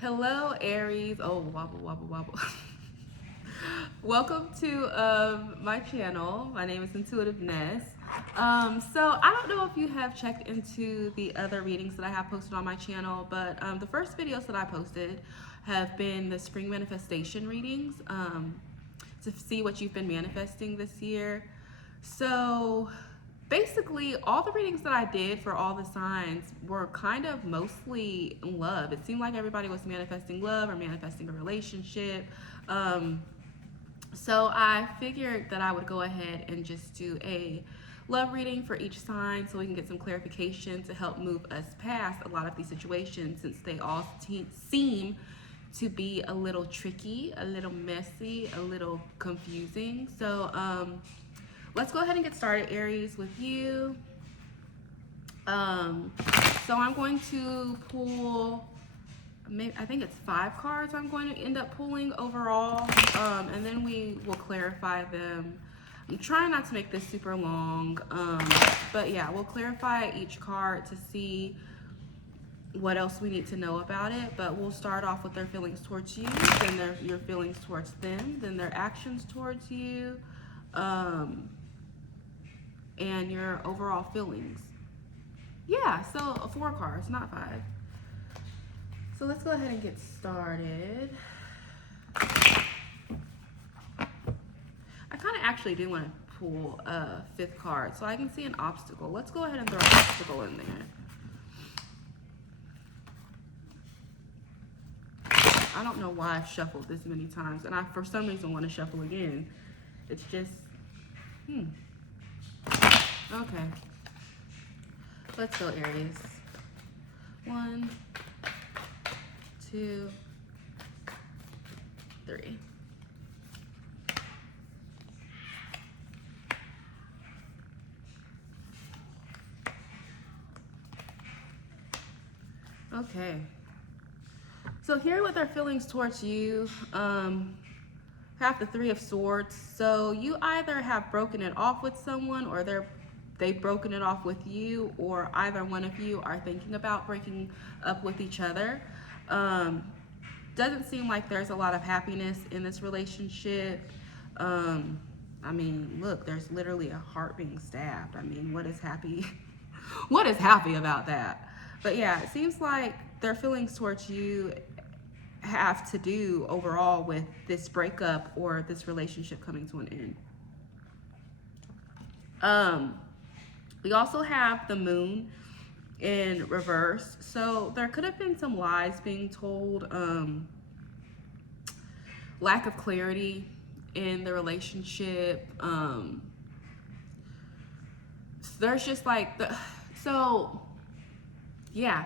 Hello, Aries. Oh, wobble, wobble, wobble. Welcome to my channel. My name is Intuitive Ness. So I don't know if you have checked into the other readings that I have posted on my channel, but the first videos that I posted have been the spring manifestation readings to see what you've been manifesting this year. So basically, all the readings that I did for all the signs were kind of mostly love. It seemed like everybody was manifesting love or manifesting a relationship. So I figured that I would go ahead and just do a love reading for each sign so we can get some clarification to help move us past a lot of these situations, since they all seem to be a little tricky, a little messy, a little confusing. So let's go ahead and get started, Aries, with you. So I'm going to pull, I think it's 5 cards I'm going to end up pulling overall, and then we will clarify them. I'm trying not to make this super long, but yeah, we'll clarify each card to see what else we need to know about it. But we'll start off with their feelings towards you, then your feelings towards them, then their actions towards you, and your overall feelings. Yeah, so 4 cards, not 5. So let's go ahead and get started. I kind of actually do want to pull a 5th card so I can see an obstacle. Let's go ahead and throw an obstacle in there. I don't know why I've shuffled this many times, and I for some reason want to shuffle again. It's just, okay. Let's go, Aries. 1, 2, 3. Okay. So here with our feelings towards you, have the 3 of Swords. So you either have broken it off with someone, or they've broken it off with you, or either one of you are thinking about breaking up with each other. Doesn't seem like there's a lot of happiness in this relationship. I mean, look, there's literally a heart being stabbed. I mean, what is happy? What is happy about that? But yeah, it seems like their feelings towards you have to do overall with this breakup or this relationship coming to an end. We also have the moon in reverse. So there could have been some lies being told, lack of clarity in the relationship. There's just like yeah,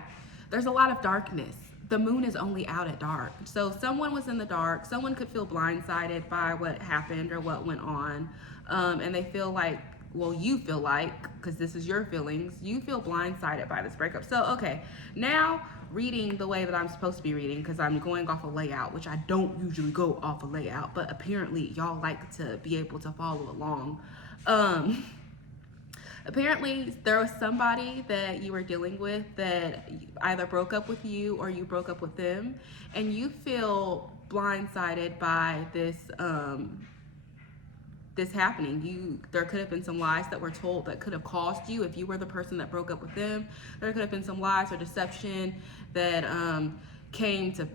there's a lot of darkness. The moon is only out at dark. So someone was in the dark. Someone could feel blindsided by what happened or what went on. And they feel like, well, you feel like, because this is your feelings, you feel blindsided by this breakup. So, okay, now reading the way that I'm supposed to be reading, because I'm going off a layout, which I don't usually go off a layout, but apparently y'all like to be able to follow along. Apparently there was somebody that you were dealing with that either broke up with you or you broke up with them, and you feel blindsided by this this happening. There could have been some lies that were told that could have caused you, if you were the person that broke up with them, there could have been some lies or deception that came to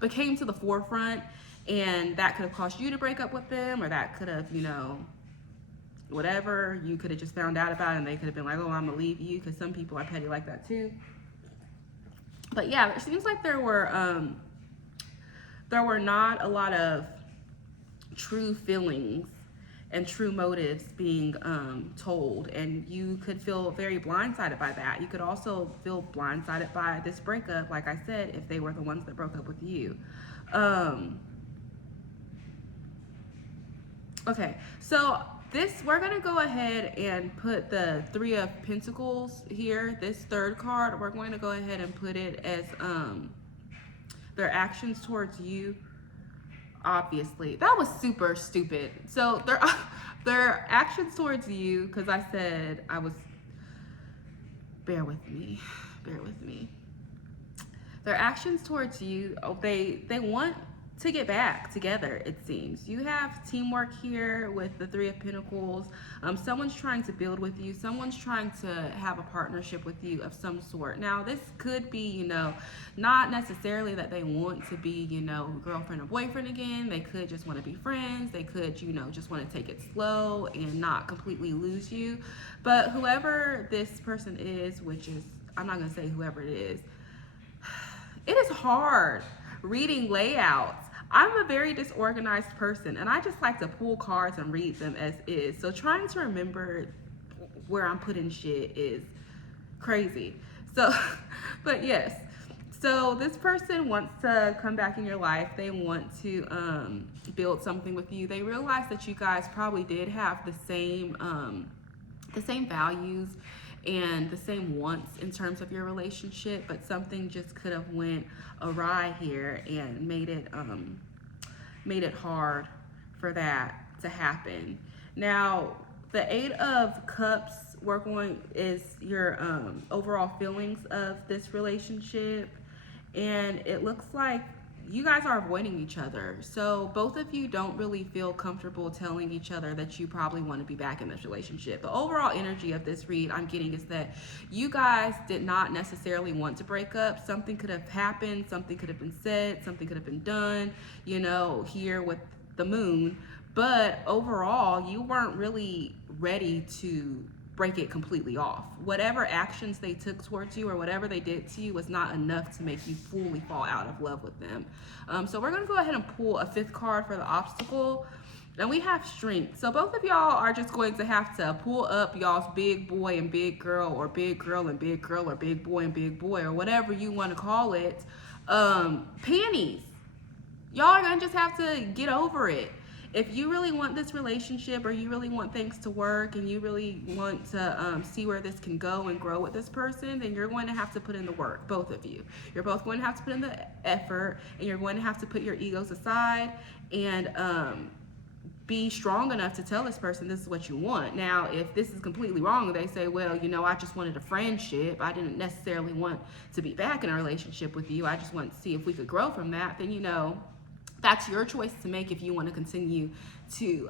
but came to the forefront, and that could have caused you to break up with them, or that could have, whatever, you could have just found out about it, and they could have been like, oh, I'm gonna leave you, because some people are petty like that too. But yeah, it seems like there were not a lot of true feelings and true motives being told, and you could feel very blindsided by that. You could also feel blindsided by this breakup, like I said, if they were the ones that broke up with you. Okay, so we're gonna go ahead and put the 3 of Pentacles here, this 3rd card, we're going to go ahead and put it as their actions towards you. Obviously, that was super stupid. So their actions towards you, because I said bear with me. Their actions towards you, they want to get back together, it seems. You have teamwork here with the Three of Pentacles. Someone's trying to build with you. Someone's trying to have a partnership with you of some sort. Now, this could be, not necessarily that they want to be, girlfriend or boyfriend again. They could just want to be friends. They could, just want to take it slow and not completely lose you. But whoever this person is, which is, I'm not going to say whoever it is hard reading layouts. I'm a very disorganized person, and I just like to pull cards and read them as is. So trying to remember where I'm putting shit is crazy. So, but yes. So this person wants to come back in your life. They want to build something with you. They realize that you guys probably did have the same values and the same wants in terms of your relationship, but something just could have went awry here and made it hard for that to happen. Now, the Eight of Cups is your overall feelings of this relationship, and it looks like you guys are avoiding each other. So both of you don't really feel comfortable telling each other that you probably want to be back in this relationship. The overall energy of this read I'm getting is that you guys did not necessarily want to break up. Something could have happened, something could have been said, something could have been done, here with the moon. But overall, you weren't really ready to break it completely off. Whatever actions they took towards you or whatever they did to you was not enough to make you fully fall out of love with them. So we're going to go ahead and pull a fifth card for the obstacle. And we have strength. So both of y'all are just going to have to pull up y'all's big boy and big girl, or big girl and big girl, or big boy and big boy, or whatever you want to call it, panties. Y'all are going to just have to get over it. If you really want this relationship, or you really want things to work, and you really want to see where this can go and grow with this person, then you're going to have to put in the work, both of you. You're both going to have to put in the effort, and you're going to have to put your egos aside and be strong enough to tell this person this is what you want. Now, if this is completely wrong, they say, well, I just wanted a friendship. I didn't necessarily want to be back in a relationship with you. I just want to see if we could grow from that. Then, that's your choice to make if you want to continue to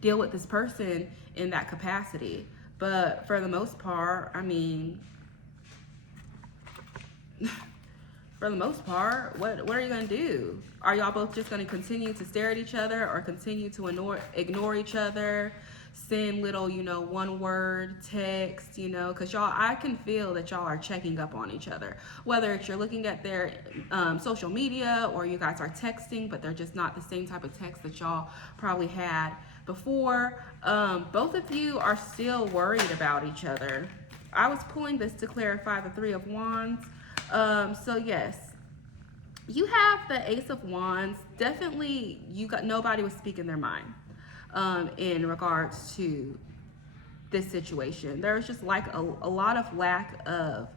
deal with this person in that capacity. But for the most part, what are you going to do? Are y'all both just going to continue to stare at each other, or continue to ignore each other, send little, one-word text, because I can feel that y'all are checking up on each other. Whether it's you're looking at their social media, or you guys are texting, but they're just not the same type of text that y'all probably had before. Both of you are still worried about each other. I was pulling this to clarify the Three of Wands. So yes, you have the Ace of Wands. Definitely, nobody was speaking their mind in regards to this situation. There was just like a lot of lack of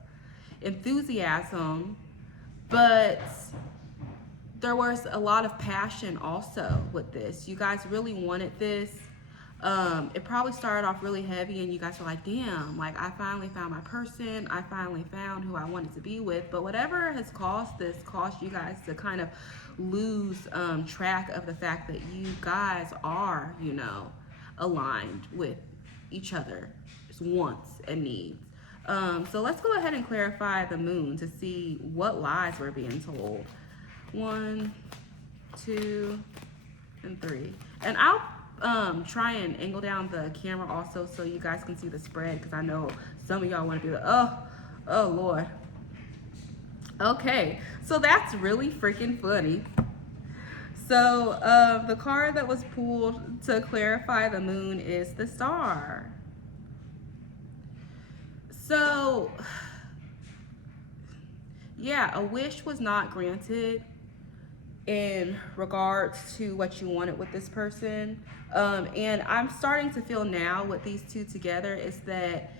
enthusiasm, but there was a lot of passion also with this. You guys really wanted this. It probably started off really heavy, and you guys were like, damn, like I finally found my person. I finally found who I wanted to be with. But whatever has caused you guys to kind of lose track of the fact that you guys are, aligned with each other's wants and needs. So let's go ahead and clarify the moon to see what lies we're being told. 1, 2, and 3. And I'll try and angle down the camera also so you guys can see the spread, because I know some of y'all want to be like, oh Lord. Okay, so that's really freaking funny. So the card that was pulled to clarify the moon is the Star. So yeah, a wish was not granted in regards to what you wanted with this person. And I'm starting to feel now with these two together is that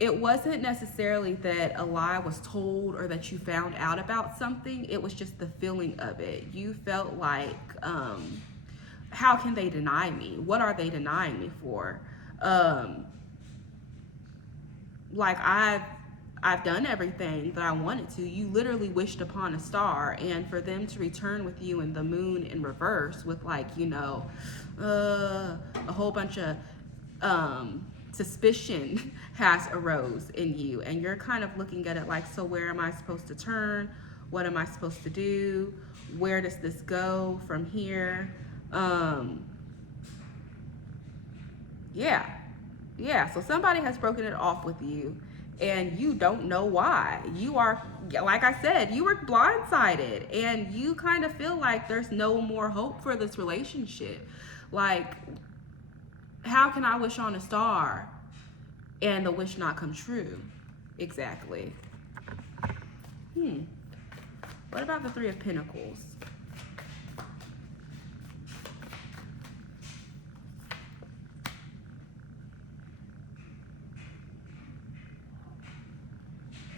it wasn't necessarily that a lie was told or that you found out about something. It was just the feeling of it. You felt like, how can they deny me? What are they denying me for? like I've done everything that I wanted to. You literally wished upon a star, and for them to return with you in the moon in reverse with like, you know, a whole bunch of suspicion has arose in you, and you're kind of looking at it like, so where am I supposed to turn? What am I supposed to do? Where does this go from here? Yeah, so somebody has broken it off with you, and you don't know why. You are, like I said, you were blindsided, and you kind of feel like there's no more hope for this relationship. Like, how can I wish on a star and the wish not come true? Exactly. What about the Three of Pentacles?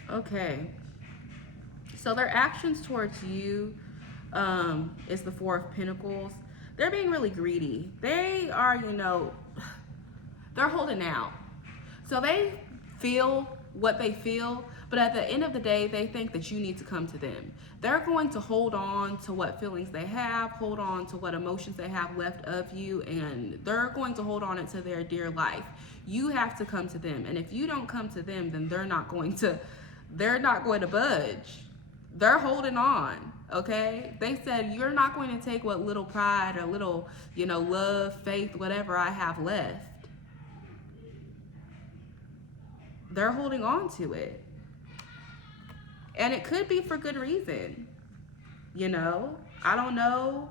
Okay. So their actions towards you is the Four of Pentacles. They're being really greedy. They are, you know, they're holding out. So they feel what they feel, but at the end of the day, they think that you need to come to them. They're going to hold on to what feelings they have, hold on to what emotions they have left of you, and they're going to hold on it to their dear life. You have to come to them, and if you don't come to them, then they're not going to budge. They're holding on, okay? They said, you're not going to take what little pride or little, you know, love, faith, whatever I have left. They're holding on to it. And it could be for good reason. You know, I don't know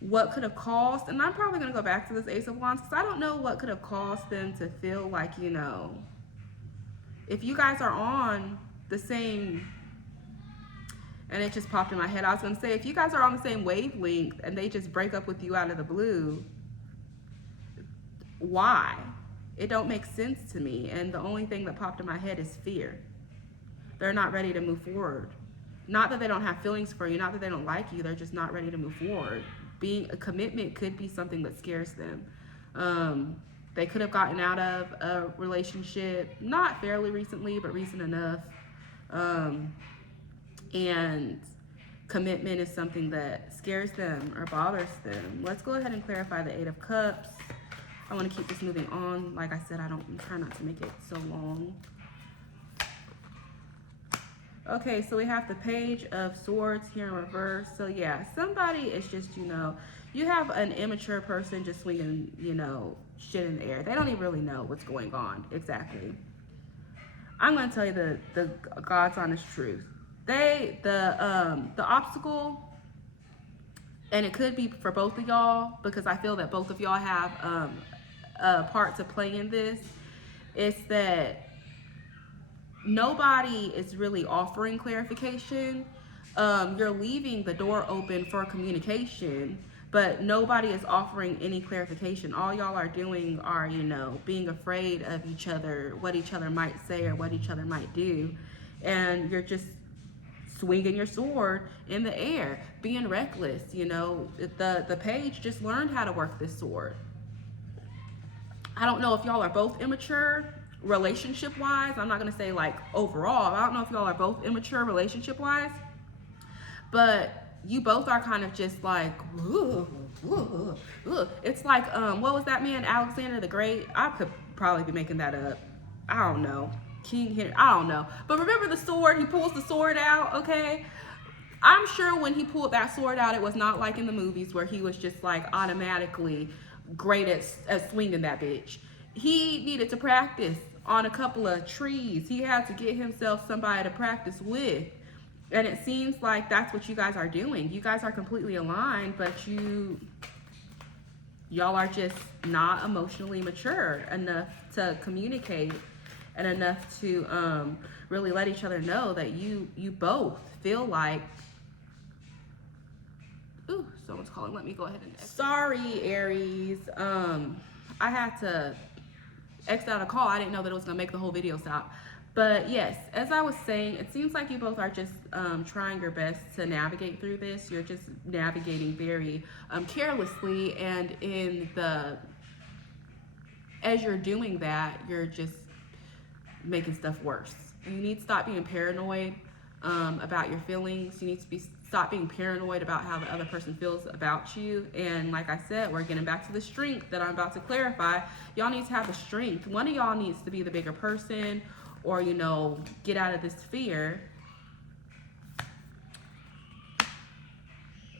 what could have caused, and I'm probably going to go back to this Ace of Wands, because I don't know what could have caused them to feel like, you know, if you guys are on the same, and it just popped in my head, I was going to say, if you guys are on the same wavelength and they just break up with you out of the blue, why? It don't make sense to me. And the only thing that popped in my head is fear. They're not ready to move forward. Not that they don't have feelings for you, not that they don't like you, they're just not ready to move forward. Being a commitment could be something that scares them. They could have gotten out of a relationship, not fairly recently, but recent enough. And commitment is something that scares them or bothers them. Let's go ahead and clarify the Eight of Cups. I want to keep this moving on. Like I said, I'm trying not to make it so long. Okay, so we have the Page of Swords here in reverse. So yeah, somebody is just, you know, you have an immature person just swinging, you know, shit in the air. They don't even really know what's going on exactly. I'm going to tell you the God's honest truth. The obstacle, and it could be for both of y'all, because I feel that both of y'all have a part to play in this, is that nobody is really offering clarification. You're leaving the door open for communication, but nobody is offering any clarification. All y'all are doing are, you know, being afraid of each other, what each other might say or what each other might do. And you're just swinging your sword in the air, being reckless. You know, the Page just learned how to work this sword. I don't know if y'all are both immature relationship-wise. I'm not going to say like overall. I don't know if y'all are both immature relationship-wise, but you both are kind of just like, it's like, what was that man, Alexander the Great? I could probably be making that up. I don't know. King Henry, I don't know. But remember the sword? He pulls the sword out, okay? I'm sure when he pulled that sword out, it was not like in the movies where he was just like automatically great at swinging that bitch. He needed to practice on a couple of trees. He had to get himself somebody to practice with. And it seems like that's what you guys are doing. You guys are completely aligned, but y'all are just not emotionally mature enough to communicate and enough to really let each other know that you both feel like, ooh, someone's calling. Let me go ahead and exit. Sorry, Aries. I had to exit out a call. I didn't know that it was gonna make the whole video stop. But yes, as I was saying, it seems like you both are just trying your best to navigate through this. You're just navigating very carelessly, and as you're doing that, you're just making stuff worse. You need to stop being paranoid about your feelings. You need to stop being paranoid about how the other person feels about you. And like I said, we're getting back to the strength that I'm about to clarify. Y'all need to have the strength. One of y'all needs to be the bigger person, or, you know, get out of this fear.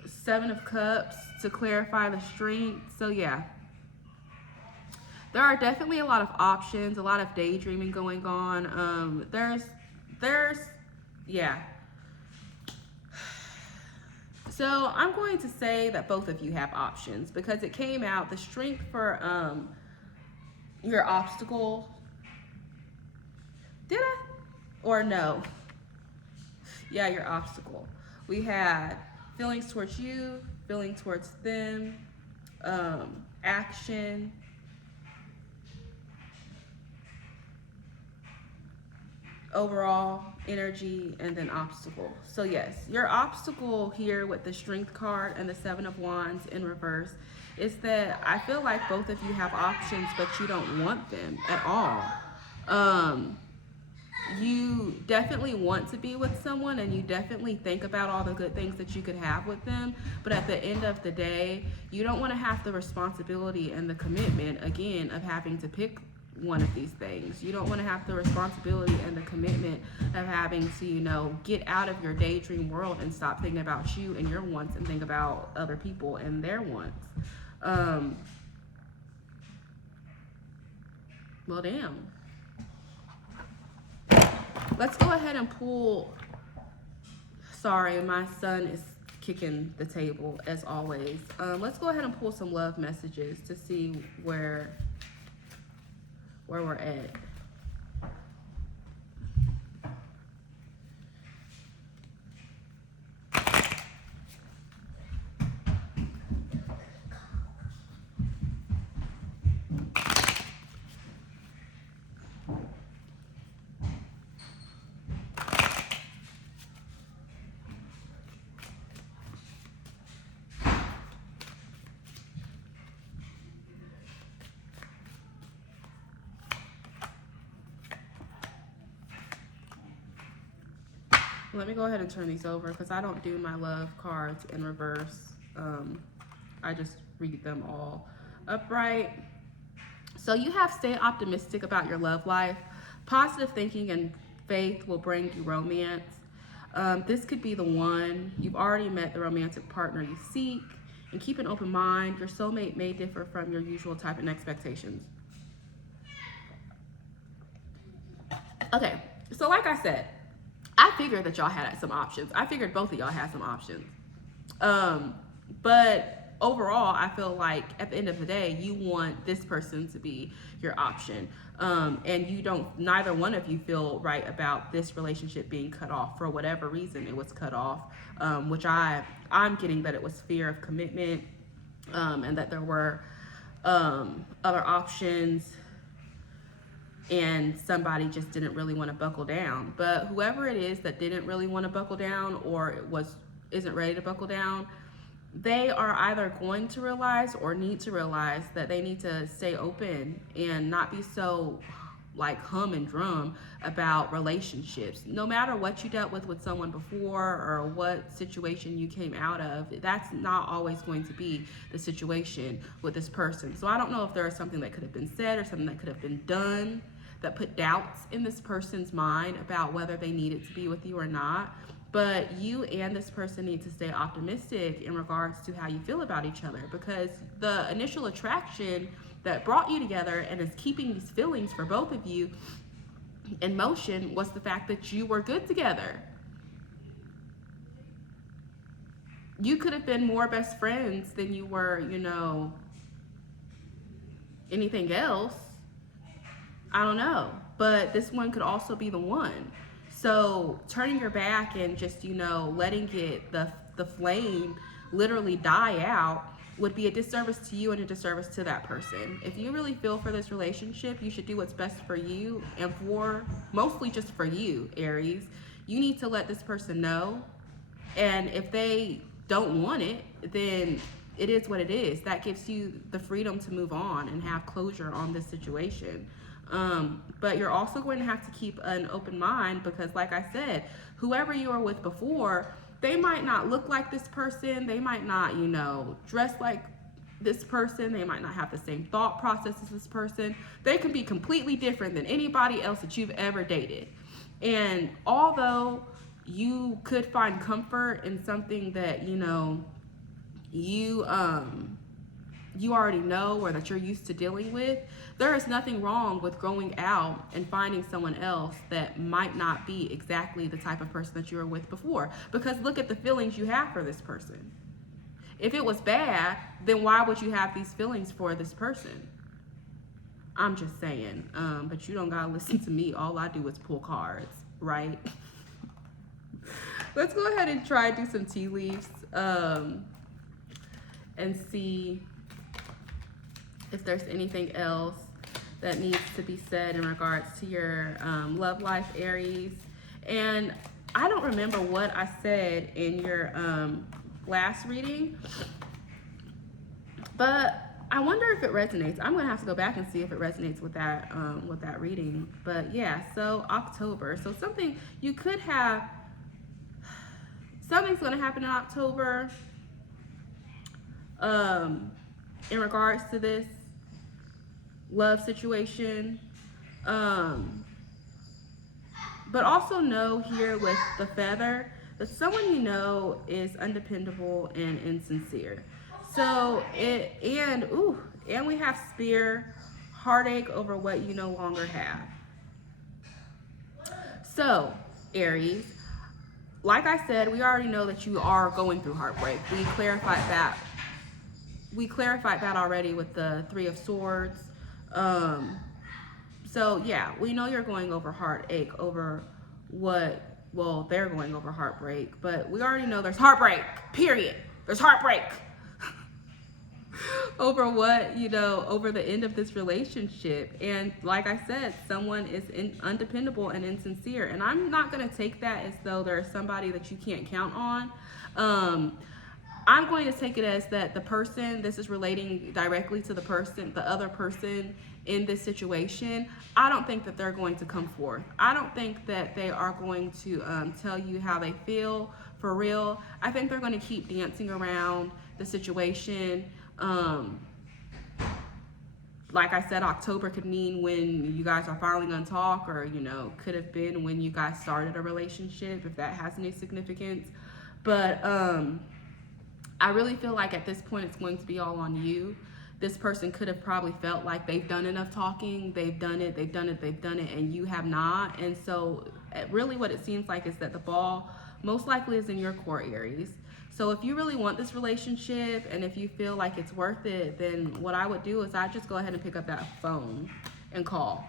7 of Cups to clarify the strength. So yeah, there are definitely a lot of options, a lot of daydreaming going on. Yeah. So I'm going to say that both of you have options, because it came out the strength for your obstacle. Did I? Or no? Yeah, your obstacle. We had feelings towards you, feeling towards them, action, overall energy, and then obstacle. So yes, your obstacle here with the strength card and the 7 of Wands in reverse is that I feel like both of you have options, but you don't want them at all. You definitely want to be with someone, and you definitely think about all the good things that you could have with them, but at the end of the day, you don't want to have the responsibility and the commitment, again, of having to pick one of these things. You don't want to have the responsibility and the commitment of having to, you know, get out of your daydream world and stop thinking about you and your wants and think about other people and their wants. Well, damn. Let's go ahead and pull. Sorry, my son is kicking the table as always. Let's go ahead and pull some love messages to see where we're at. Let me go ahead and turn these over, because I don't do my love cards in reverse. I just read them all upright. So you have stay optimistic about your love life. Positive thinking and faith will bring you romance. This could be the one. You've already met the romantic partner you seek. And keep an open mind. Your soulmate may differ from your usual type and expectations. Okay, so like I said, I figured that y'all had some options. I figured both of y'all had some options. But overall, I feel like at the end of the day, you want this person to be your option. And you don't, neither one of you feel right about this relationship being cut off for whatever reason it was cut off, which I'm getting that it was fear of commitment, and that there were other options, and somebody just didn't really want to buckle down. But whoever it is that didn't really want to buckle down, or isn't ready to buckle down, they are either going to realize or need to realize that they need to stay open and not be so like hum and drum about relationships. No matter what you dealt with someone before, or what situation you came out of, that's not always going to be the situation with this person. So I don't know if there is something that could have been said or something that could have been done that put doubts in this person's mind about whether they needed to be with you or not. But you and this person need to stay optimistic in regards to how you feel about each other, because the initial attraction that brought you together and is keeping these feelings for both of you in motion was the fact that you were good together. You could have been more best friends than you were, you know, anything else. I don't know, but this one could also be the one. So turning your back and just, you know, letting it, the flame literally die out would be a disservice to you and a disservice to that person. If you really feel for this relationship, you should do what's best for you, and for mostly just for you, Aries. You need to let this person know, and if they don't want it, then it is what it is. That gives you the freedom to move on and have closure on this situation. But you're also going to have to keep an open mind because, like I said, whoever you were with before, they might not look like this person. They might not, dress like this person. They might not have the same thought process as this person. They can be completely different than anybody else that you've ever dated. And although you could find comfort in something that, you already know or that you're used to dealing with, there is nothing wrong with going out and finding someone else that might not be exactly the type of person that you were with before. Because look at the feelings you have for this person. If it was bad, then why would you have these feelings for this person? I'm just saying. But you don't gotta listen to me. All I do is pull cards, right? Let's go ahead and try do some tea leaves and see if there's anything else that needs to be said in regards to your love life, Aries. And I don't remember what I said in your last reading, but I wonder if it resonates. I'm gonna have to go back and see if it resonates with that reading. But yeah, so October. So something's gonna happen in October in regards to this love situation. But also know here with the feather that someone you know is undependable and insincere. So and we have spear, heartache over what you no longer have. So Aries, like I said, we already know that you are going through heartbreak. We clarified that already with the Three of Swords. So yeah, we know you're going over heartache over they're going over heartbreak, but we already know there's heartbreak, period. There's heartbreak over over the end of this relationship. And like I said, someone is undependable and insincere. And I'm not going to take that as though there's somebody that you can't count on. I'm going to take it as that this is relating directly to the other person in this situation. I don't think that they're going to come forth. I don't think that they are going to tell you how they feel for real. I think they're going to keep dancing around the situation. Like I said, October could mean when you guys are finally going to talk, or, could have been when you guys started a relationship, if that has any significance. But I really feel like at this point it's going to be all on you. This person could have probably felt like they've done enough talking, they've done it, and you have not. And so really what it seems like is that the ball most likely is in your court, Aries. So if you really want this relationship and if you feel like it's worth it, then what I would do is I'd just go ahead and pick up that phone and call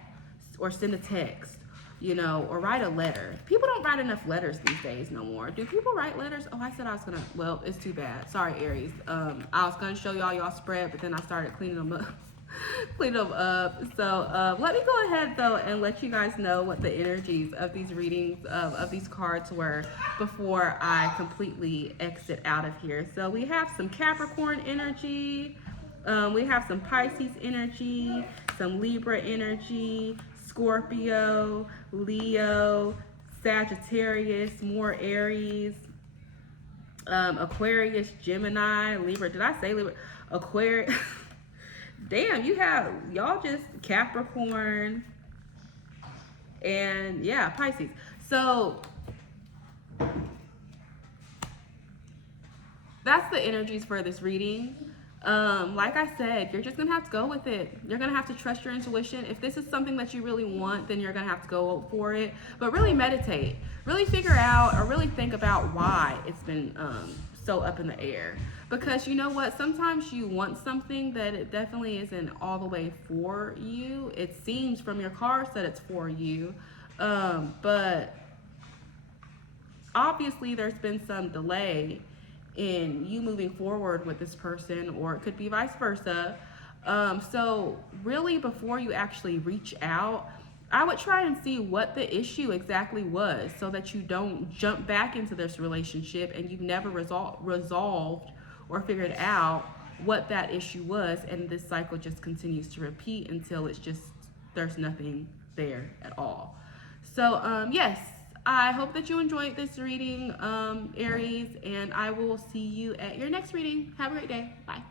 or send a text, or write a letter. People don't write enough letters these days no more. Do people write letters? Oh, I said I was gonna, well, it's too bad. Sorry, Aries. I was gonna show y'all spread, but then I started cleaning them up. So let me go ahead though and let you guys know what the energies of these readings of these cards were before I completely exit out of here. So we have some Capricorn energy, we have some Pisces energy, some Libra energy, Scorpio, Leo, Sagittarius, more Aries, Aquarius, Gemini, Libra. Did I say Libra? Aquarius. Damn, y'all just Capricorn and yeah, Pisces. So that's the energies for this reading. Like I said, you're just gonna have to go with it. You're gonna have to trust your intuition. If this is something that you really want, then you're gonna have to go for it. But really meditate, really figure out or really think about why it's been so up in the air. Because you know what, sometimes you want something that it definitely isn't all the way for you. It seems from your cards that it's for you, but obviously there's been some delay in you moving forward with this person, or it could be vice versa. So really, before you actually reach out, I would try and see what the issue exactly was, so that you don't jump back into this relationship and you've never resolved or figured out what that issue was, and this cycle just continues to repeat until it's just there's nothing there at all. So yes, I hope that you enjoyed this reading, Aries, and I will see you at your next reading. Have a great day. Bye.